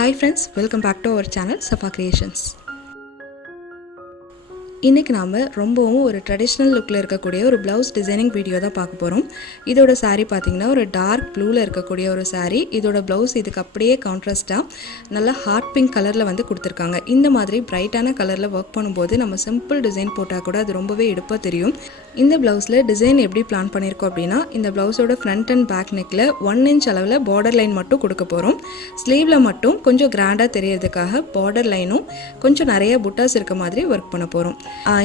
Hi friends, welcome back to our channel Safa Creations. இன்றைக்கி நாம் ரொம்பவும் ஒரு ட்ரெடிஷ்னல் லுக்கில் இருக்கக்கூடிய ஒரு ப்ளவுஸ் டிசைனிங் வீடியோ தான் பார்க்க போகிறோம். இதோட சாரீ பார்த்திங்கன்னா ஒரு டார்க் ப்ளூவில் இருக்கக்கூடிய ஒரு சாரீ. இதோட ப்ளவுஸ் இதுக்கு அப்படியே கான்ட்ராஸ்ட்டாக நல்லா ஹாட் பிங்க் கலரில் வந்து கொடுத்துருக்காங்க. இந்த மாதிரி பிரைட்டான கலரில் ஒர்க் பண்ணும்போது நம்ம சிம்பிள் டிசைன் போட்டால் கூட அது ரொம்பவே எடுப்பாக தெரியும். இந்த ப்ளவுஸில் டிசைன் எப்படி பிளான் பண்ணியிருக்கோம் அப்படின்னா, இந்த ப்ளவுஸோட ஃப்ரண்ட் அண்ட் பேக் நெக்கில் 1 இன்ச் அளவில் பார்டர் லைன் மட்டும் கொடுக்க போகிறோம். ஸ்லீவில் மட்டும் கொஞ்சம் கிராண்டாக தெரியறதுக்காக பார்டர் லைனும் கொஞ்சம் நிறைய புட்டாஸ் இருக்க மாதிரி ஒர்க் பண்ண போகிறோம்.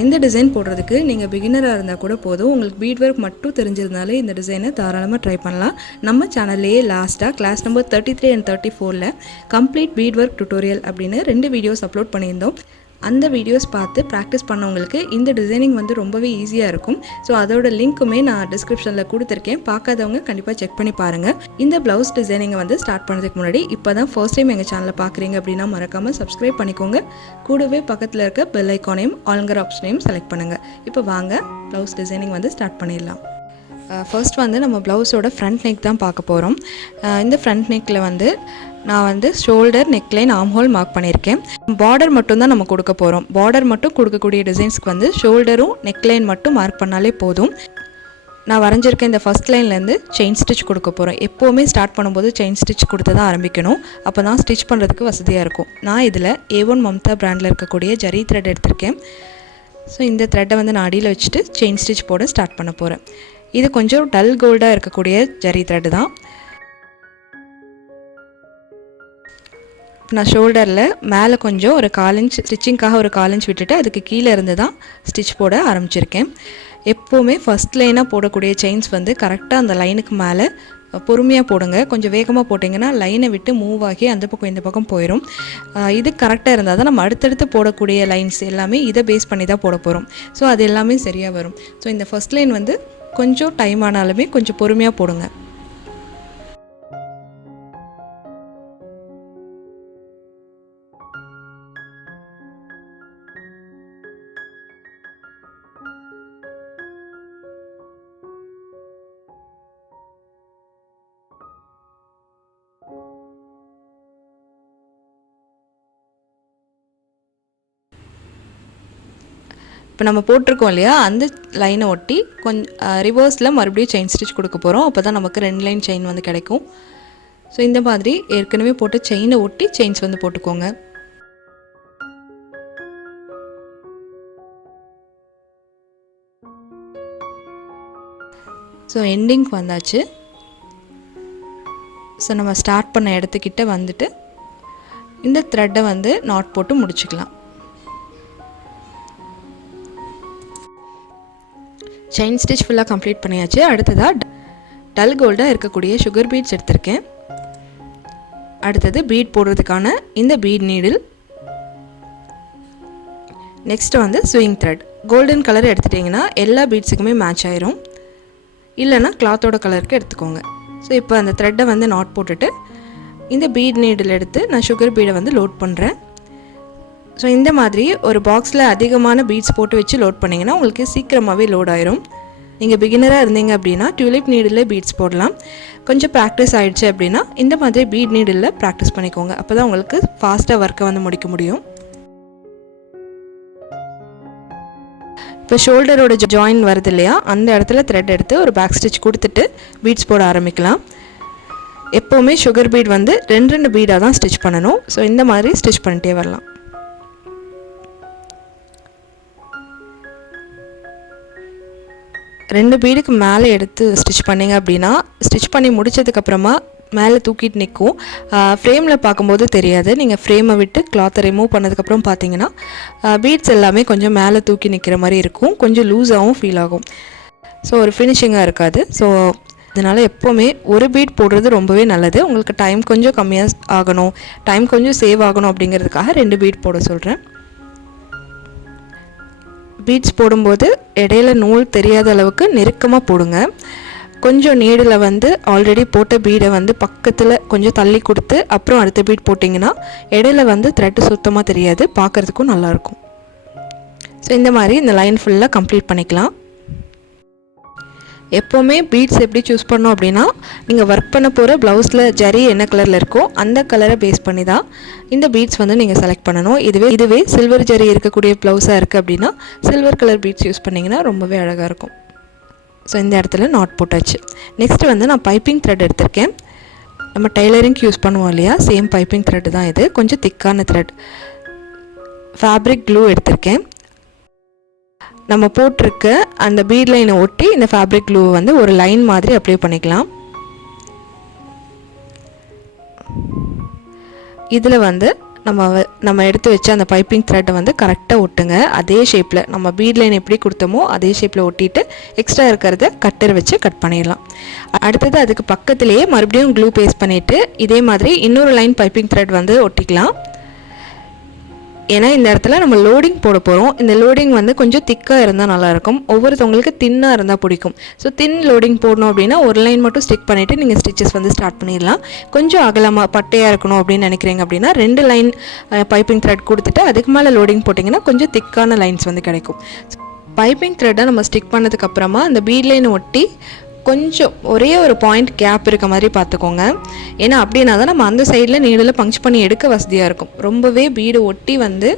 இந்த டிசைன் போடுறதுக்கு நீங்கள் பிகினராக இருந்தால் கூட போதும். உங்களுக்கு பீட் ஒர்க் மட்டும் தெரிஞ்சிருந்தாலே இந்த டிசைனை தாராளமாக ட்ரை பண்ணலாம். நம்ம சேனல்லையே லாஸ்ட்டாக கிளாஸ் நம்பர் 33 and 34ல் கம்ப்ளீட் பீட் ஒர்க் டுட்டோரியல் அப்படின்னு 2 வீடியோஸ் அப்லோட் பண்ணியிருந்தோம். அந்த வீடியோஸ் பார்த்து ப்ராக்டிஸ் பண்ணவங்களுக்கு இந்த டிசைனிங் வந்து ரொம்பவே ஈஸியாக இருக்கும். ஸோ அதோட லிங்க்குமே நான் டிஸ்கிரிப்ஷனில் கொடுத்துருக்கேன். பார்க்காதவங்க கண்டிப்பாக செக் பண்ணி பாருங்கள். இந்த ப்ளவுஸ் டிசைனிங்கை வந்து ஸ்டார்ட் பண்ணுறதுக்கு முன்னாடி இப்போ தான் ஃபர்ஸ்ட் டைம் எங்கள் சேனலை பார்க்குறீங்க அப்படின்னா மறக்காமல் சப்ஸ்கிரைப் பண்ணிக்கோங்க. கூடவே பக்கத்தில் இருக்க பெல் ஐக்கானையும் ஆல்ங்கிற ஆப்ஷனையும் செலக்ட் பண்ணுங்கள். இப்போ வாங்க ப்ளவுஸ் டிசைனிங் வந்து ஸ்டார்ட் பண்ணிடலாம். ஃபர்ஸ்ட் வந்து நம்ம ப்ளவுஸோட ஃப்ரண்ட் நெக் தான் பார்க்க போகிறோம். இந்த ஃப்ரண்ட் நெக்கில் வந்து நான் வந்து shoulder, neckline, arm whole mark பண்ணியிருக்கேன். பார்டர் மட்டும் தான் நம்ம கொடுக்க போகிறோம். பார்டர் மட்டும் கொடுக்கக்கூடிய டிசைன்ஸ்க்கு வந்து ஷோல்டரும் நெக்லைன் மட்டும் மார்க் பண்ணாலே போதும். நான் வரைஞ்சிருக்க இந்த ஃபஸ்ட் லைன்லேருந்து செயின் ஸ்டிச் கொடுக்க போகிறேன். எப்போவுமே ஸ்டார்ட் பண்ணும்போது செயின் ஸ்டிச் கொடுத்து தான் ஆரம்பிக்கணும். அப்போ தான் ஸ்டிச் பண்ணுறதுக்கு வசதியாக இருக்கும். நான் இதில் A1 மம்தா பிராண்டில் இருக்கக்கூடிய ஜரி த்ரெட் எடுத்திருக்கேன். ஸோ இந்த த்ரெட்டை வந்து நான் அடியில் வச்சுட்டு செயின் ஸ்டிச் போட ஸ்டார்ட் பண்ண போகிறேன். இது கொஞ்சம் டல் கோல்டாக இருக்கக்கூடிய ஜரி த்ரெட்டு தான். நான் ஷோல்டரில் மேலே கொஞ்சம் ஒரு 1/4 இன்ச் ஸ்டிச்சிங்காக ஒரு 1/4 இன்ச் விட்டுட்டு அதுக்கு கீழே இருந்து தான் ஸ்டிச் போட ஆரம்பிச்சிருக்கேன். எப்போவுமே ஃபஸ்ட் லைனாக போடக்கூடிய செயின்ஸ் வந்து கரெக்டாக அந்த லைனுக்கு மேலே பொறுமையாக போடுங்க. கொஞ்சம் வேகமாக போட்டிங்கன்னா லைனை விட்டு மூவ் ஆகி அந்த பக்கம் இந்த பக்கம் போயிடும். இது கரெக்டாக இருந்தால் தான் நம்ம அடுத்தடுத்து போடக்கூடிய லைன்ஸ் எல்லாமே இதை பேஸ் பண்ணி தான் போட போகிறோம். ஸோ அது எல்லாமே சரியாக வரும். ஸோ இந்த ஃபஸ்ட் லைன் வந்து கொஞ்சம் டைம் ஆனாலுமே கொஞ்சம் பொறுமையாக போடுங்க. இப்போ நம்ம போட்டிருக்கோம் இல்லையா, அந்த லைனை ஒட்டி கொஞ்சம் ரிவர்ஸில் மறுபடியும் செயின் ஸ்டிச் கொடுக்க போகிறோம். அப்போ தான் நமக்கு 2 லைன் செயின் வந்து கிடைக்கும். ஸோ இந்த மாதிரி ஏற்கனவே போட்டு செயினை ஒட்டி செயின்ஸ் வந்து போட்டுக்கோங்க. ஸோ எண்டிங் வந்தாச்சு. ஸோ நம்ம ஸ்டார்ட் பண்ண இடத்துக்கிட்ட வந்துட்டு இந்த த்ரெட்டை வந்து நாட் போட்டு முடிச்சுக்கலாம். செயின் ஸ்டிச் ஃபுல்லாக கம்ப்ளீட் பண்ணியாச்சு. அடுத்ததாக டல் கோல்டாக இருக்கக்கூடிய சுகர் பீட்ஸ் எடுத்திருக்கேன். அடுத்தது பீட் போடுறதுக்கான இந்த பீட் நீடில். நெக்ஸ்ட் வந்து ஸ்விங் த்ரெட். கோல்டன் கலர் எடுத்துட்டிங்கன்னா எல்லா பீட்ஸுக்குமே மேட்ச் ஆயிரும். இல்லைனா கிளாத்தோட கலருக்கு எடுத்துக்கோங்க. ஸோ இப்போ அந்த த்ரெட்டை வந்து நாட் போட்டுட்டு இந்த பீட் நீடில் எடுத்து நான் சுகர் பீடை வந்து லோட் பண்ணுறேன். ஸோ இந்த மாதிரி ஒரு பாக்ஸில் அதிகமான பீட்ஸ் போட்டு வச்சு லோட் பண்ணிங்கன்னா உங்களுக்கு சீக்கிரமாகவே லோட் ஆயிரும். நீங்கள் பிகினராக இருந்தீங்க அப்படின்னா டியூலிப் நீடில் பீட்ஸ் போடலாம். கொஞ்சம் ப்ராக்டிஸ் ஆகிடுச்சு அப்படின்னா இந்த மாதிரி பீட் நீடில் ப்ராக்டிஸ் பண்ணிக்கோங்க. அப்போ தான் உங்களுக்கு ஃபாஸ்ட்டாக ஒர்க்கை வந்து முடிக்க முடியும். இப்போ ஷோல்டரோட ஜாயின் வருது இல்லையா, அந்த இடத்துல த்ரெட் எடுத்து ஒரு பேக் ஸ்டிச் கொடுத்துட்டு பீட்ஸ் போட ஆரம்பிக்கலாம். எப்போவுமே சுகர் பீட் வந்து 2 பீடாக தான் ஸ்டிச் பண்ணணும். ஸோ இந்த மாதிரி ஸ்டிச் பண்ணிட்டே வரலாம். ரெண்டு பீடுக்கு மேலே எடுத்து ஸ்டிச் பண்ணிங்க அப்படின்னா ஸ்டிச் பண்ணி முடித்ததுக்கப்புறமா மேலே தூக்கிட்டு நிற்கும். ஃப்ரேமில் பார்க்கும்போது தெரியாது. நீங்கள் ஃப்ரேமை விட்டு கிளாத்தை ரிமூவ் பண்ணதுக்கப்புறம் பார்த்தீங்கன்னா பீட்ஸ் எல்லாமே கொஞ்சம் மேலே தூக்கி நிற்கிற மாதிரி இருக்கும். கொஞ்சம் லூஸாகவும் ஃபீல் ஆகும். ஸோ ஒரு ஃபினிஷிங்காக இருக்காது. ஸோ அதனால் எப்போவுமே ஒரு பீட் போடுறது ரொம்பவே நல்லது. உங்களுக்கு டைம் கொஞ்சம் கம்மியாக ஆகணும், டைம் கொஞ்சம் சேவ் ஆகணும் அப்படிங்கிறதுக்காக 2 பீட் போட சொல்கிறேன். பீட்ஸ் போடும்போது இடையில நூல் தெரியாத அளவுக்கு நெருக்கமாக போடுங்க. கொஞ்சம் நீடில் வந்து ஆல்ரெடி போட்ட பீடை வந்து பக்கத்தில் கொஞ்சம் தள்ளி கொடுத்து அப்புறம் அடுத்த பீட் போட்டிங்கன்னா இடையில வந்து த்ரெட்டு சுத்தமாக தெரியாது, பார்க்குறதுக்கும் நல்லாயிருக்கும். ஸோ இந்த மாதிரி இந்த லைன் ஃபுல்லாக கம்ப்ளீட் பண்ணிக்கலாம். எப்போவுமே பீட்ஸ் எப்படி சூஸ் பண்ணோம் அப்படின்னா, நீங்கள் ஒர்க் பண்ண போகிற ப்ளவுஸில் ஜரி என்ன கலரில் இருக்கோ அந்த கலரை பேஸ் பண்ணி தான் இந்த பீட்ஸ் வந்து நீங்கள் செலக்ட் பண்ணணும். இதுவே சில்வர் ஜரி இருக்கக்கூடிய ப்ளவுஸாக இருக்குது அப்படின்னா சில்வர் கலர் பீட்ஸ் யூஸ் பண்ணிங்கன்னா ரொம்பவே அழகாக இருக்கும். ஸோ இந்த இடத்துல நாட் போட்டாச்சு. நெக்ஸ்ட்டு வந்து நான் பைப்பிங் த்ரெட் எடுத்திருக்கேன். நம்ம டெய்லரிங்க்கு யூஸ் பண்ணுவோம் இல்லையா, சேம் பைப்பிங் த்ரெட் தான் இது. கொஞ்சம் திக்கான த்ரெட். ஃபேப்ரிக் க்ளூ எடுத்திருக்கேன். நம்ம போட்டிருக்க அந்த பீட் லைனை ஒட்டி இந்த ஃபேப்ரிக் க்ளூவை வந்து ஒரு லைன் மாதிரி அப்ளை பண்ணிக்கலாம். இதில் வந்து நம்ம எடுத்து வச்ச அந்த பைப்பிங் த்ரெட்டை வந்து கரெக்டாக ஒட்டுங்க. அதே ஷேப்பில் நம்ம பீட் லைன் எப்படி கொடுத்தோமோ அதே ஷேப்பில் ஒட்டிட்டு எக்ஸ்ட்ரா இருக்கிறத கட்டர் வச்சு கட் பண்ணிடலாம். அடுத்தது அதுக்கு பக்கத்துலேயே மறுபடியும் க்ளூ பேஸ்ட் பண்ணிவிட்டு இதே மாதிரி இன்னொரு லைன் பைப்பிங் த்ரெட் வந்து ஒட்டிக்கலாம். ஏன்னா இந்த இடத்துல நம்ம லோடிங் போட போகிறோம். இந்த லோடிங் வந்து கொஞ்சம் திக்காக இருந்தால் நல்லாயிருக்கும். ஒவ்வொருத்தவங்களுக்கு தின்னாக இருந்தால் பிடிக்கும். ஸோ தின் லோடிங் போடணும் அப்படின்னா ஒரு லைன் மட்டும் ஸ்டிக் பண்ணிவிட்டு நீங்கள் ஸ்டிச்சஸ் வந்து ஸ்டார்ட் பண்ணிடலாம். கொஞ்சம் அகலமாக பட்டையாக இருக்கணும் அப்படின்னு நினைக்கிறீங்க அப்படின்னா 2 லைன் பைப்பிங் த்ரெட் கொடுத்துட்டு அதுக்கு மேலே லோடிங் போட்டிங்கன்னா கொஞ்சம் திக்கான லைன்ஸ் வந்து கிடைக்கும். பைப்பிங் த்ரெட்டை நம்ம ஸ்டிக் பண்ணதுக்கப்புறமா அந்த பீட் லைனை ஒட்டி கொஞ்சம் ஒரே ஒரு பாயிண்ட் கேப் இருக்க மாதிரி பார்த்துக்கோங்க. ஏன்னா அப்படின்னா தான் நம்ம அந்த சைடில் நீடில் பஞ்ச் பண்ணி எடுக்க வசதியாக இருக்கும். ரொம்பவே பீடு ஒட்டி வந்து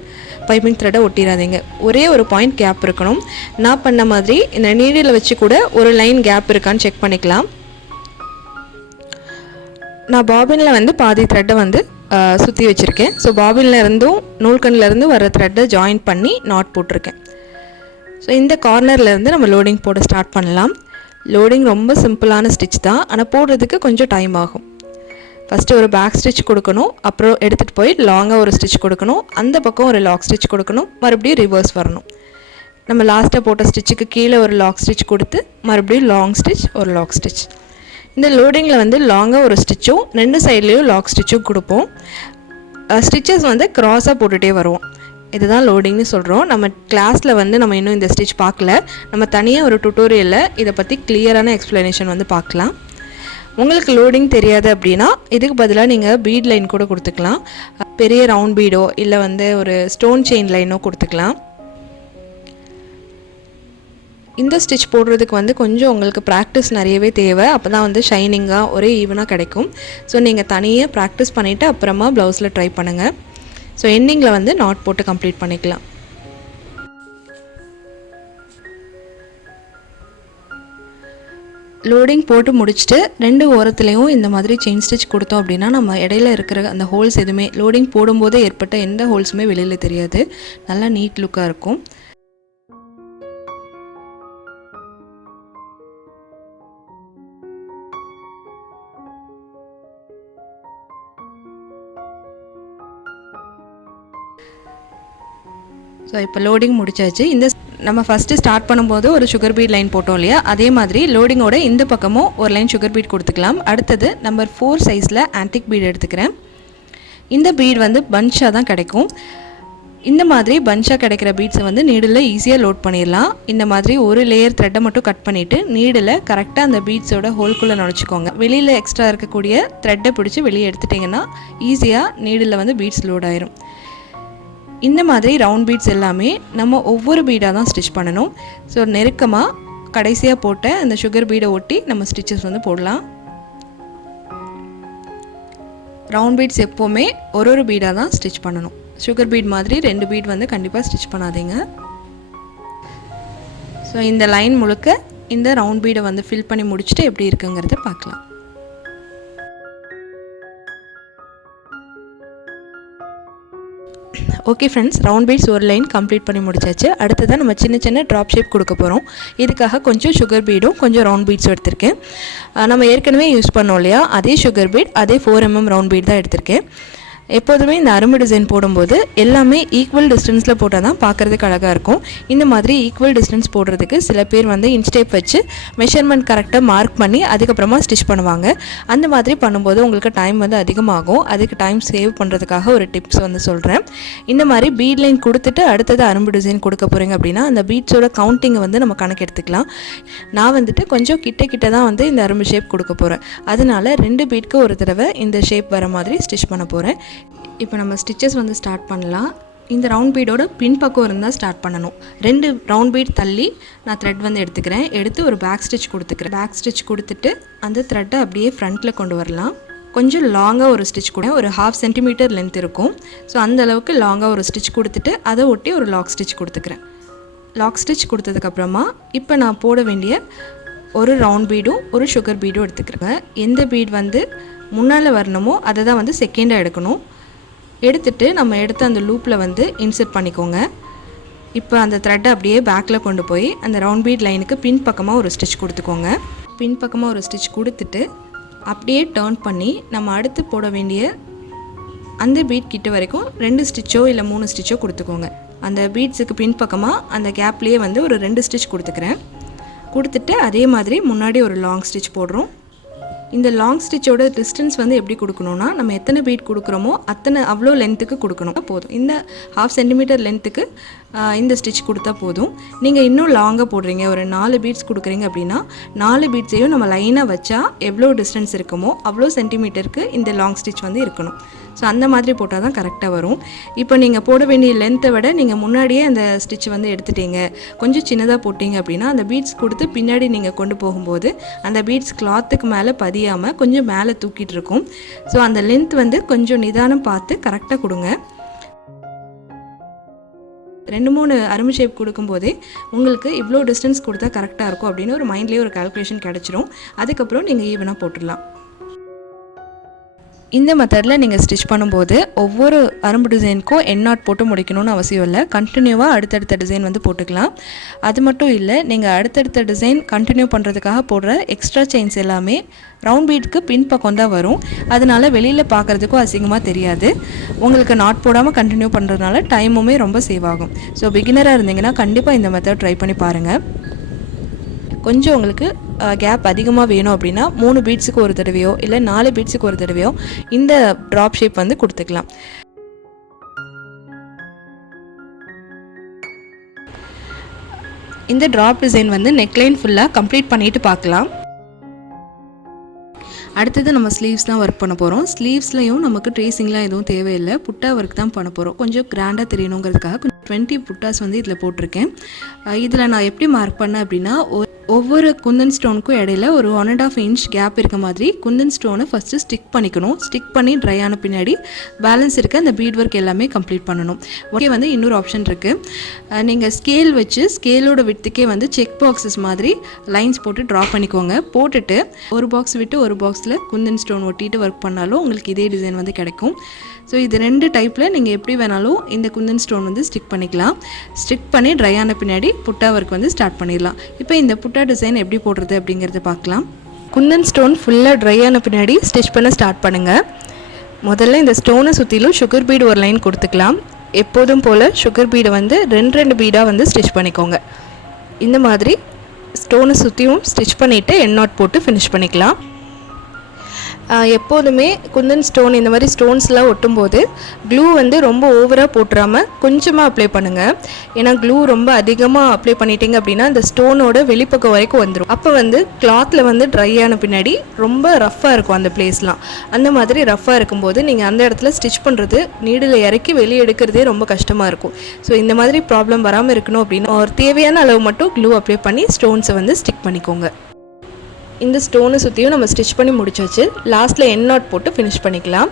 பைப்பிங் த்ரெட்டை ஒட்டிடாதீங்க. ஒரே ஒரு பாயிண்ட் கேப் இருக்கணும். நான் பண்ண மாதிரி இந்த நீடில் வச்சு கூட ஒரு லைன் கேப் இருக்கான்னு செக் பண்ணிக்கலாம். நான் பாபினில் வந்து பாதி த்ரெட்டை வந்து சுற்றி வச்சுருக்கேன். ஸோ பாபினில் இருந்தும் நூல்கண்ணிலேருந்து வர த்ரெட்டை ஜாயின் பண்ணி நாட் போட்டிருக்கேன். ஸோ இந்த கார்னர்லேருந்து நம்ம லோடிங் போட ஸ்டார்ட் பண்ணலாம். லோடிங் ரொம்ப சிம்பிளான ஸ்டிச் தான், ஆனால் போடுறதுக்கு கொஞ்சம் டைம் ஆகும். ஃபஸ்ட்டு ஒரு பேக் ஸ்டிச் கொடுக்கணும், அப்புறம் எடுத்துகிட்டு போய் லாங்காக ஒரு ஸ்டிச் கொடுக்கணும், அந்த பக்கம் ஒரு லாக் ஸ்டிச் கொடுக்கணும், மறுபடியும் ரிவர்ஸ் வரணும். நம்ம லாஸ்ட்டாக போட்ட ஸ்டிச்சுக்கு கீழே ஒரு லாக் ஸ்டிச் கொடுத்து மறுபடியும் லாங் ஸ்டிச் ஒரு லாக் ஸ்டிச். இந்த லோடிங்கில் வந்து லாங்காக ஒரு ஸ்டிச்சும் 2 சைட்லேயும் லாக் ஸ்டிச்சும் கொடுப்போம். ஸ்டிச்சஸ் வந்து க்ராஸாக போட்டுகிட்டே வருவோம். இதுதான் லோடிங்னு சொல்கிறோம். நம்ம கிளாஸில் வந்து நம்ம இன்னும் இந்த ஸ்டிச் பார்க்கல. நம்ம தனியாக ஒரு டுட்டோரியலில் இதை பற்றி கிளியரான எக்ஸ்ப்ளனேஷன் வந்து பார்க்கலாம். உங்களுக்கு லோடிங் தெரியாது அப்படின்னா இதுக்கு பதிலாக நீங்கள் பீட் லைன் கூட கொடுத்துக்கலாம். பெரிய ரவுண்ட் பீடோ இல்லை வந்து ஒரு ஸ்டோன் செயின் லைனோ கொடுத்துக்கலாம். இந்த ஸ்டிச் போடுறதுக்கு வந்து கொஞ்சம் உங்களுக்கு ப்ராக்டிஸ் நிறையவே தேவை. அப்போ தான் வந்து ஷைனிங்காக ஒரே ஈவனாக கிடைக்கும். ஸோ நீங்கள் தனியாக ப்ராக்டிஸ் பண்ணிவிட்டு அப்புறமா ப்ளவுஸில் ட்ரை பண்ணுங்கள். ஸோ எண்டிங்கில் வந்து நாட் போட்டு கம்ப்ளீட் பண்ணிக்கலாம். லோடிங் போட்டு முடிச்சுட்டு 2 ஓரத்துலேயும் இந்த மாதிரி செயின் ஸ்டிச் கொடுத்தோம் அப்படின்னா நம்ம இடையில இருக்கிற அந்த ஹோல்ஸ் எதுவுமே லோடிங் போடும்போதே ஏற்பட்ட எந்த ஹோல்ஸுமே வெளியில் தெரியாது. நல்லா நீட் லுக்காக இருக்கும். ஸோ இப்போ லோடிங் முடிச்சாச்சு. இந்த நம்ம ஃபஸ்ட்டு ஸ்டார்ட் பண்ணும்போது ஒரு சுகர் பீட் லைன் போட்டோம் இல்லையா, அதே மாதிரி லோடிங்கோட இந்த பக்கமும் ஒரு லைன் சுகர் பீட் கொடுத்துக்கலாம். அடுத்தது நம்பர் 4 சைஸில் ஆன்டிக் பீட் எடுத்துக்கிறேன். இந்த பீட் வந்து பஞ்சாக தான் கிடைக்கும். இந்த மாதிரி பஞ்சாக கிடைக்கிற பீட்ஸை வந்து நீடில் ஈஸியாக லோட் பண்ணிடலாம். இந்த மாதிரி ஒரு லேயர் த்ரெட்டை மட்டும் கட் பண்ணிவிட்டு நீடில் கரெக்டாக அந்த பீட்ஸோட ஹோல்குள்ளே நுழைச்சிக்கோங்க. வெளியில் எக்ஸ்ட்ரா இருக்கக்கூடிய த்ரெட்டை பிடிச்சி வெளியே எடுத்துட்டிங்கன்னா ஈஸியாக நீடில் வந்து பீட்ஸ் லோட் ஆயிரும். இந்த மாதிரி ரவுண்ட் பீட்ஸ் எல்லாமே நம்ம ஒவ்வொரு பீடாக தான் ஸ்டிச் பண்ணணும். ஸோ நெருக்கமாக கடைசியாக போட்ட அந்த சுகர் பீடை ஒட்டி நம்ம ஸ்டிச்சஸ் வந்து போடலாம். ரவுண்ட் பீட்ஸ் எப்போவுமே ஒரு பீடாக தான் ஸ்டிச் பண்ணணும். சுகர் பீட் மாதிரி 2 பீட் வந்து கண்டிப்பாக ஸ்டிச் பண்ணாதீங்க. ஸோ இந்த லைன் முழுக்க இந்த ரவுண்ட் பீடை வந்து ஃபில் பண்ணி முடிச்சுட்டு எப்படி இருக்குங்கிறத பார்க்கலாம். ஓகே ஃப்ரெண்ட்ஸ், ரவுண்ட் பீட்ஸ் ஒரு லைன் கம்ப்ளீட் பண்ணி முடிச்சாச்சு. அடுத்ததான் நம்ம சின்ன சின்ன ட்ராப் ஷேப் கொடுக்க போகிறோம். இதுக்காக கொஞ்சம் சுகர் பீடும் கொஞ்சம் ரவுண்ட் பீட்ஸும் எடுத்திருக்கேன். நம்ம ஏற்கனவே யூஸ் பண்ணோம் இல்லையா, அதே சுகர் பீட் அதே 4 mm ரவுண்ட் பீட் தான் எடுத்திருக்கேன். எப்போதுமே இந்த அரும்பு டிசைன் போடும்போது எல்லாமே ஈக்குவல் டிஸ்டன்ஸில் போட்டால் தான் பார்க்குறதுக்கு அழகாக இருக்கும். இந்த மாதிரி ஈக்குவல் டிஸ்டன்ஸ் போடுறதுக்கு சில பேர் வந்து இன்ஸ்டேப் வச்சு மெஷர்மெண்ட் கரெக்டாக மார்க் பண்ணி அதுக்கப்புறமா ஸ்டிச் பண்ணுவாங்க. அந்த மாதிரி பண்ணும்போது உங்களுக்கு டைம் வந்து அதிகமாகும். அதுக்கு டைம் சேவ் பண்ணுறதுக்காக ஒரு டிப்ஸ் வந்து சொல்கிறேன். இந்த மாதிரி பீட் லைன் கொடுத்துட்டு அடுத்தது அரும்பு டிசைன் கொடுக்க போகிறீங்க அப்படின்னா அந்த பீட்ஸோட கவுண்டிங்கை வந்து நம்ம கணக்கு எடுத்துக்கலாம். நான் வந்துட்டு கொஞ்சம் கிட்ட தான் வந்து இந்த அரும்பு ஷேப் கொடுக்க போகிறேன். அதனால 2 பீட்க்கு ஒரு தடவை இந்த ஷேப் வர மாதிரி ஸ்டிச் பண்ண போகிறேன். இப்போ நம்ம ஸ்டிச்சஸ் வந்து ஸ்டார்ட் பண்ணலாம். இந்த ரவுண்ட் பீடோட பின்பக்கம் இருந்தால் ஸ்டார்ட் பண்ணணும். 2 ரவுண்ட் பீட் தள்ளி நான் த்ரெட் வந்து எடுத்துக்கிறேன். எடுத்து ஒரு பேக் ஸ்டிச் கொடுத்துக்கிறேன். பேக் ஸ்டிச் கொடுத்துட்டு அந்த த்ரெட்டை அப்படியே ஃப்ரண்ட்டில் கொண்டு வரலாம். கொஞ்சம் லாங்காக ஒரு ஸ்டிச் கூட, ஒரு 1/2 சென்டிமீட்டர் லென்த் இருக்கும். ஸோ அந்த அளவுக்கு லாங்காக ஒரு ஸ்டிச் கொடுத்துட்டு அதை ஒட்டி ஒரு லாக் ஸ்டிச் கொடுத்துக்கிறேன். லாக் ஸ்டிச் கொடுத்ததுக்கப்புறமா இப்போ நான் போட வேண்டிய ஒரு ரவுண்ட் பீடும் ஒரு சுகர் பீடும் எடுத்துக்கிறேன். எந்த பீட் வந்து முன்னால் வரணுமோ அதை தான் வந்து செகண்டாக எடுக்கணும். எடுத்துட்டு நம்ம எடுத்த அந்த லூப்பில் வந்து இன்சர்ட் பண்ணிக்கோங்க. இப்போ அந்த த்ரெட்டை அப்படியே பேக்கில் கொண்டு போய் அந்த ரவுண்ட் பீட் லைனுக்கு பின்பக்கமாக ஒரு ஸ்டிச் கொடுத்துக்கோங்க. பின்பக்கமாக ஒரு ஸ்டிச் கொடுத்துட்டு அப்படியே டர்ன் பண்ணி நம்ம அடுத்து போட வேண்டிய அந்த பீட் கிட்ட வரைக்கும் 2 ஸ்டிச்சோ இல்லை 3 ஸ்டிச்சோ கொடுத்துக்கோங்க. அந்த பீட்ஸுக்கு பின்பக்கமாக அந்த கேப்லேயே வந்து ஒரு 2 ஸ்டிச் கொடுத்துக்கிறேன். கொடுத்துட்டு அதே மாதிரி முன்னாடி ஒரு லாங் ஸ்டிச் போடுறோம். இந்த லாங் ஸ்டிச்சோட டிஸ்டன்ஸ் வந்து எப்படி கொடுக்கணும்னா, நம்ம எத்தனை பீட் கொடுக்குறோமோ அவ்வளோ லென்த்துக்கு கொடுக்கணும் போதும். இந்த 1/2 சென்டிமீட்டர் லென்த்துக்கு இந்த ஸ்டிச் கொடுத்தா போதும். நீங்கள் இன்னும் லாங்காக போடுறீங்க, ஒரு 4 பீட்ஸ் கொடுக்குறீங்க அப்படின்னா 4 பீட்ஸையும் நம்ம லைனாக வச்சா எவ்வளோ டிஸ்டன்ஸ் இருக்குமோ அவ்வளோ சென்டிமீட்டருக்கு இந்த லாங் ஸ்டிச் வந்து இருக்கணும். ஸோ அந்த மாதிரி போட்டால் தான் கரெக்டாக வரும். இப்போ நீங்கள் போட வேண்டிய லென்த்தை விட நீங்கள் முன்னாடியே அந்த ஸ்டிச் வந்து எடுத்துட்டீங்க, கொஞ்சம் சின்னதாக போட்டிங்க அப்படின்னா அந்த பீட்ஸ் கொடுத்து பின்னாடி நீங்கள் கொண்டு போகும்போது அந்த பீட்ஸ் கிளாத்துக்கு மேலே பதியாமல் கொஞ்சம் மேலே தூக்கிட்டு இருக்கும். ஸோ அந்த லென்த் வந்து கொஞ்சம் நிதானம் பார்த்து கரெக்டாக கொடுங்க. 2-3 அரும்பு ஷேப் கொடுக்கும்போதே உங்களுக்கு இவ்வளோ டிஸ்டன்ஸ் கொடுத்தா கரெக்டாக இருக்கும் அப்படின்னு ஒரு மைண்ட்லேயே ஒரு கால்குலேஷன் கிடச்சிரும். அதுக்கப்புறம் நீங்கள் ஈவனாக போட்டுடலாம். இந்த மெத்தடில் நீங்கள் ஸ்டிச் பண்ணும்போது ஒவ்வொரு அரும்பு டிசைனுக்கும் எண்ணாட் போட்டு முடிக்கணும்னு அவசியம் இல்லை. கண்டினியூவாக அடுத்தடுத்த டிசைன் வந்து போட்டுக்கலாம். அது மட்டும் இல்லை, நீங்கள் அடுத்தடுத்த டிசைன் கண்டினியூ பண்ணுறதுக்காக போடுற எக்ஸ்ட்ரா செயின்ஸ் எல்லாமே ரவுண்ட் பீட்க்கு பின்பக்கம் தான் வரும். அதனால் வெளியில் பார்க்குறதுக்கும் அசிங்கமாக தெரியாது. உங்களுக்கு நாட் போடாமல் கண்டினியூ பண்ணுறதுனால டைமுமே ரொம்ப சேவ் ஆகும். ஸோ பிகினராக இருந்தீங்கன்னா கண்டிப்பாக இந்த மெத்தட் ட்ரை பண்ணி பாருங்கள். கொஞ்சம் உங்களுக்கு கேப் அதிகமாக வேணும் அப்படின்னா 3 பீட்ஸுக்கு ஒரு தடவையோ இல்லை 4 பீட்ஸுக்கு ஒரு தடவையோ இந்த ட்ராப் ஷேப் வந்து கொடுத்துக்கலாம். இந்த ட்ராப் டிசைன் வந்து நெக்லைன் ஃபுல்லாக கம்ப்ளீட் பண்ணிட்டு பார்க்கலாம். அடுத்தது நம்ம ஸ்லீவ்ஸ் தான் ஒர்க் பண்ண போகிறோம். ஸ்லீவ்ஸ்லையும் நமக்கு ட்ரேசிங்லாம் எதுவும் தேவையில்லை, புட்டா ஒர்க் தான் பண்ண போகிறோம். கொஞ்சம் கிராண்டாக தெரியணுங்கிறதுக்காக 20 புட்டாஸ் வந்து இதில் போட்டிருக்கேன். இதில் நான் எப்படி மார்க் பண்ணேன் அப்படின்னா, ஒவ்வொரு குந்தன் ஸ்டோனுக்கும் இடையில ஒரு 1.5 இன்ச் கேப் இருக்க மாதிரி குந்தன் ஸ்டோனை ஃபஸ்ட்டு ஸ்டிக் பண்ணிக்கணும். ஸ்டிக் பண்ணி ட்ரை ஆன பின்னாடி பேலன்ஸ் இருக்க அந்த பீட் ஒர்க் எல்லாமே கம்ப்ளீட் பண்ணணும். ஓகே, வந்து இன்னொரு ஆப்ஷன் இருக்குது. நீங்கள் ஸ்கேல் வச்சு ஸ்கேலோட விட்டுக்கே வந்து செக் பாக்ஸஸ் மாதிரி லைன்ஸ் போட்டு ட்ரா பண்ணிக்கோங்க. போட்டுட்டு ஒரு பாக்ஸ் விட்டு ஒரு பாக்ஸில் குந்தன் ஸ்டோன் ஒட்டிட்டு ஒர்க் பண்ணாலும் உங்களுக்கு இதே டிசைன் வந்து கிடைக்கும். ஸோ இது 2 டைப்பில் நீங்கள் எப்படி வேணாலும் இந்த குந்தன் ஸ்டோன் வந்து ஸ்டிக் பண்ணிக்கலாம். ஸ்டிக் பண்ணி ட்ரை ஆன பின்னாடி புட்டா ஒர்க் வந்து ஸ்டார்ட் பண்ணிடலாம். இப்போ இந்த புட்டா டிசைன் எப்படி போடுறது அப்படிங்கிறத பார்க்கலாம். குந்தன் ஸ்டோன் ஃபுல்லாக ட்ரை ஆன பின்னாடி ஸ்டிச் பண்ண ஸ்டார்ட் பண்ணுங்கள். முதல்ல இந்த ஸ்டோனை சுற்றிலும் சுகர் பீடு ஒரு லைன் கொடுத்துக்கலாம். எப்போதும் போல் சுகர் பீடை வந்து 2 பீடாக வந்து ஸ்டிச் பண்ணிக்கோங்க. இந்த மாதிரி ஸ்டோனை சுற்றியும் ஸ்டிச் பண்ணிவிட்டு எண்ணாட் போட்டு ஃபினிஷ் பண்ணிக்கலாம். எப்போதுமே குந்தன் ஸ்டோன் இந்த மாதிரி ஸ்டோன்ஸ்லாம் ஒட்டும்போது க்ளூ வந்து ரொம்ப ஓவராக போட்டுறாமல் கொஞ்சமாக அப்ளை பண்ணுங்கள். ஏன்னா க்ளூ ரொம்ப அதிகமாக அப்ளை பண்ணிட்டீங்க அப்படின்னா அந்த ஸ்டோனோட வெளிப்பக்கம் வரைக்கும் வந்துடும். அப்போ வந்து கிளாத்தில் வந்து ட்ரை ஆன பின்னாடி ரொம்ப ரஃப்பாக இருக்கும் அந்த பிளேஸ்லாம். அந்த மாதிரி ரஃப்பாக இருக்கும்போது நீங்கள் அந்த இடத்துல ஸ்டிச் பண்ணுறது நீடில் இறக்கி வெளியே எடுக்கிறதே ரொம்ப கஷ்டமாக இருக்கும். ஸோ இந்த மாதிரி ப்ராப்ளம் வராமல் இருக்கணும் அப்படின்னு ஒரு தேவையான அளவு மட்டும் க்ளூ அப்ளை பண்ணி ஸ்டோன்ஸை வந்து ஸ்டிக் பண்ணிக்கோங்க. இந்த ஸ்டோனை சுற்றியும் நம்ம ஸ்டிச் பண்ணி முடிச்சாச்சு. லாஸ்ட்டில் எண்ணாட் போட்டு ஃபினிஷ் பண்ணிக்கலாம்.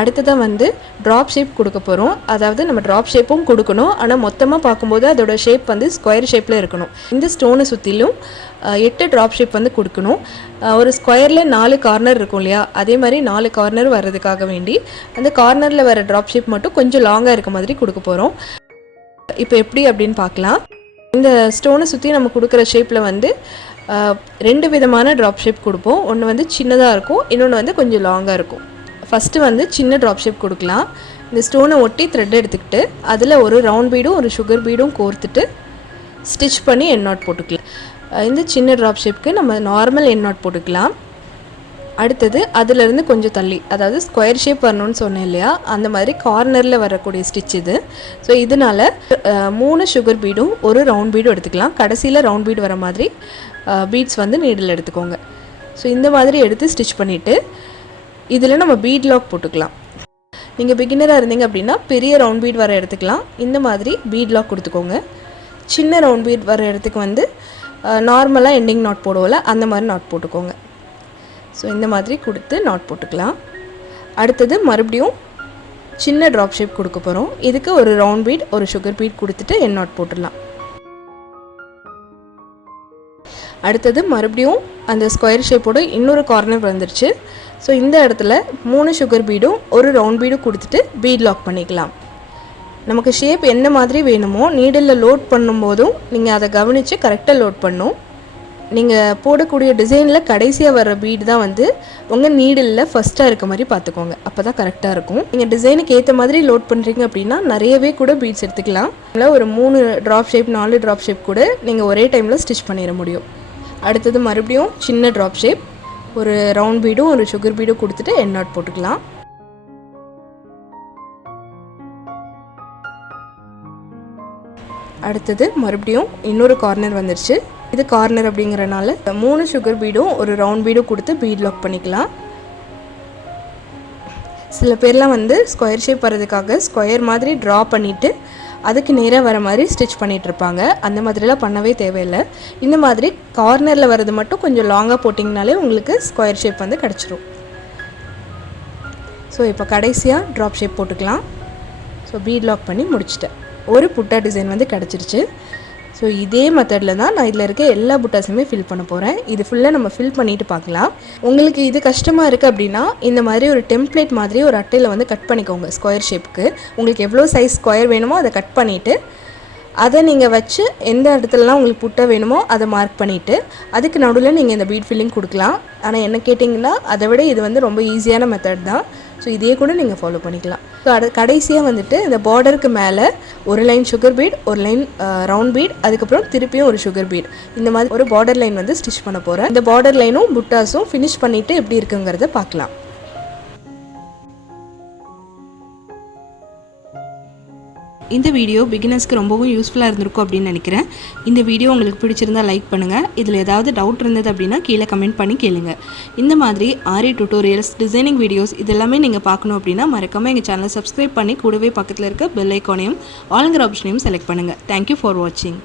அடுத்ததாக வந்து ட்ராப் ஷேப் கொடுக்க போகிறோம். அதாவது நம்ம ட்ராப் ஷேப்பும் கொடுக்கணும், ஆனால் மொத்தமாக பார்க்கும்போது அதோட ஷேப் வந்து ஸ்கொயர் ஷேப்பில் இருக்கணும். இந்த ஸ்டோனை சுற்றிலும் 8 ட்ராப் ஷேப் வந்து கொடுக்கணும். ஒரு ஸ்கொயரில் 4 கார்னர் இருக்கும் இல்லையா, அதே மாதிரி 4 கார்னர் வர்றதுக்காக வேண்டி அந்த கார்னரில் வர ட்ராப் ஷேப் மட்டும் கொஞ்சம் லாங்காக இருக்க மாதிரி கொடுக்க போகிறோம். இப்போ எப்படி அப்படின்னு பார்க்கலாம். இந்த ஸ்டோனை சுற்றி நம்ம கொடுக்குற ஷேப்பில் வந்து 2 விதமான ட்ராப் ஷேப் கொடுப்போம். ஒன்று வந்து சின்னதாக இருக்கும், இன்னொன்று வந்து கொஞ்சம் லாங்காக இருக்கும். ஃபஸ்ட்டு வந்து சின்ன ட்ராப் ஷேப் கொடுக்கலாம். இந்த ஸ்டோனை ஒட்டி த்ரெட் எடுத்துக்கிட்டு அதில் ஒரு ரவுண்ட் பீடும் ஒரு சுகர் பீடும் கோர்த்துட்டு ஸ்டிச் பண்ணி எண்ணாட் போட்டுக்கலாம். இந்த சின்ன ட்ராப் ஷேப்புக்கு நம்ம நார்மல் எண்ணாட் போட்டுக்கலாம். அடுத்தது அதிலிருந்து கொஞ்சம் தள்ளி, அதாவது ஸ்கொயர் ஷேப் வரணும்னு சொன்னேன் இல்லையா, அந்த மாதிரி கார்னரில் வரக்கூடிய ஸ்டிச் இது. ஸோ இதனால் 3 சுகர் பீடும் ஒரு ரவுண்ட் பீடும் எடுத்துக்கலாம். கடைசியில் ரவுண்ட் பீடு வர மாதிரி பீட்ஸ் வந்து நீடில் எடுத்துக்கோங்க. ஸோ இந்த மாதிரி எடுத்து ஸ்டிச் பண்ணிவிட்டு இதில் நம்ம பீட் லாக் போட்டுக்கலாம். நீங்கள் பிகினராக இருந்தீங்க அப்படின்னா பெரிய ரவுண்ட் பீட் வர எடுத்துக்கலாம். இந்த மாதிரி பீட் லாக் கொடுத்துக்கோங்க. சின்ன ரவுண்ட் பீட் வர இடத்துக்கு வந்து நார்மலாக எண்டிங் நாட் போடுவோம்ல, அந்த மாதிரி நாட் போட்டுக்கோங்க. ஸோ இந்த மாதிரி கொடுத்து நாட் போட்டுக்கலாம். அடுத்தது மறுபடியும் சின்ன ட்ராப் ஷேப் கொடுக்க போகிறோம். இதுக்கு ஒரு ரவுண்ட் பீட் ஒரு சுகர் பீட் கொடுத்துட்டு எண்ட் நாட் போட்டுடலாம். அடுத்தது மறுபடியும் அந்த ஸ்கொயர் ஷேப்போட இன்னொரு கார்னர் வந்துருச்சு. ஸோ இந்த இடத்துல 3 சுகர் பீடும் ஒரு ரவுண்ட் பீடும் கொடுத்துட்டு பீட் லாக் பண்ணிக்கலாம். நமக்கு ஷேப் என்ன மாதிரி வேணுமோ நீடிலில் லோட் பண்ணும்போதும் நீங்கள் அதை கவனித்து கரெக்டாக லோட் பண்ணணும். நீங்கள் போடக்கூடிய டிசைனில் கடைசியாக வர பீடு தான் வந்து உங்கள் நீடிலில் ஃபஸ்ட்டாக இருக்க மாதிரி பார்த்துக்கோங்க. அப்போ தான் கரெக்டாக இருக்கும். நீங்கள் டிசைனுக்கு ஏற்ற மாதிரி லோட் பண்ணுறீங்க அப்படின்னா நிறையவே கூட பீட்ஸ் எடுத்துக்கலாம். அதில் ஒரு 3 ட்ராப் ஷேப் 4 ட்ராப் ஷேப் கூட நீங்கள் ஒரே டைமில் ஸ்டிச் பண்ணிட முடியும். அடுத்தது மறுபடியும் சின்ன ட்ராப் ஷேப் ஒரு ரவுண்ட் பீடும் ஒரு சுகர் பீடும் கொடுத்துட்டு எண்ட் நாட் போட்டுக்கலாம். அடுத்தது மறுபடியும் இன்னொரு கார்னர் வந்துருச்சு. இது கார்னர் அப்படிங்கிறனால 3 சுகர் பீடும் ஒரு ரவுண்ட் பீடும் கொடுத்து பீட் லாக் பண்ணிக்கலாம். சில பேர்லாம் வந்து ஸ்கொயர் ஷேப் வர்றதுக்காக ஸ்கொயர் மாதிரி ட்ரா பண்ணிவிட்டு அதுக்கு நேராக வர மாதிரி ஸ்டிச் பண்ணிகிட்ருப்பாங்க. அந்த மாதிரிலாம் பண்ணவே தேவையில்லை. இந்த மாதிரி கார்னரில் வர்றது மட்டும் கொஞ்சம் லாங்காக போட்டிங்கனாலே உங்களுக்கு ஸ்கொயர் ஷேப் வந்து கிடச்சிரும். ஸோ இப்போ கடைசியாக ட்ராப் ஷேப் போட்டுக்கலாம். ஸோ பீட் லாக் பண்ணி முடிச்சிட்டேன். ஒரு புட்டா டிசைன் வந்து கிடச்சிருச்சு. ஸோ இதே மெத்தடில் தான் நான் இதில் இருக்க எல்லா புட்டாஸுமே ஃபில் பண்ண போகிறேன். இது ஃபுல்லாக நம்ம ஃபில் பண்ணிவிட்டு பார்க்கலாம். உங்களுக்கு இது கஷ்டமாக இருக்குது அப்படின்னா இந்த மாதிரி ஒரு டெம்ப்ளேட் மாதிரி ஒரு அட்டையில் வந்து கட் பண்ணிக்கோங்க. ஸ்கொயர் ஷேப்புக்கு உங்களுக்கு எவ்வளோ சைஸ் ஸ்கொயர் வேணுமோ அதை கட் பண்ணிவிட்டு அதை நீங்கள் வச்சு எந்த இடத்துலலாம் உங்களுக்கு புட்டா வேணுமோ அதை மார்க் பண்ணிவிட்டு அதுக்கு நடுவில் நீங்கள் இந்த பீட் ஃபில்லிங் கொடுக்கலாம். ஆனால் என்ன கேட்டிங்கன்னா அதை விட இது வந்து ரொம்ப ஈஸியான மெத்தட் தான். ஸோ இதே கூட நீங்கள் ஃபாலோ பண்ணிக்கலாம். ஸோ கடைசியாக வந்துட்டு இந்த பார்டருக்கு மேலே ஒரு லைன் சுகர் பீட் ஒரு லைன் ரவுண்ட் பீட் அதுக்கப்புறம் திருப்பியும் ஒரு சுகர் பீட் இந்த மாதிரி ஒரு பார்டர் லைன் வந்து ஸ்டிச் பண்ண போகிறேன். இந்த பார்டர் லைனும் புட்டாஸும் ஃபினிஷ் பண்ணிவிட்டு எப்படி இருக்குங்கிறத பார்க்கலாம். இந்த வீடியோ பிகினர்ஸ்க்கு ரொம்பவும் யூஸ்ஃபுல்லாக இருந்திருக்கும் அப்படின்னு நினைக்கிறேன். இந்த வீடியோ உங்களுக்கு பிடிச்சிருந்தா லைக் பண்ணுங்கள். இதில் ஏதாவது டவுட் இருந்தது அப்படின்னா கீழே கமெண்ட் பண்ணி கேளுங்க. இந்த மாதிரி ஆரி டியூட்டோரியல்ஸ் டிசைனிங் வீடியோஸ் இதெல்லாமே நீங்கள் பார்க்கணும் அப்படின்னா மறக்காமல் எங்கள் சேனலை சப்ஸ்கிரைப் பண்ணி கூடவே பக்கத்தில் இருக்க பெல் ஐக்கானையும் ஆளுங்கிற ஆப்ஷனையும் செலக்ட் பண்ணுங்கள். தேங்க்யூ ஃபார் வாட்சிங்.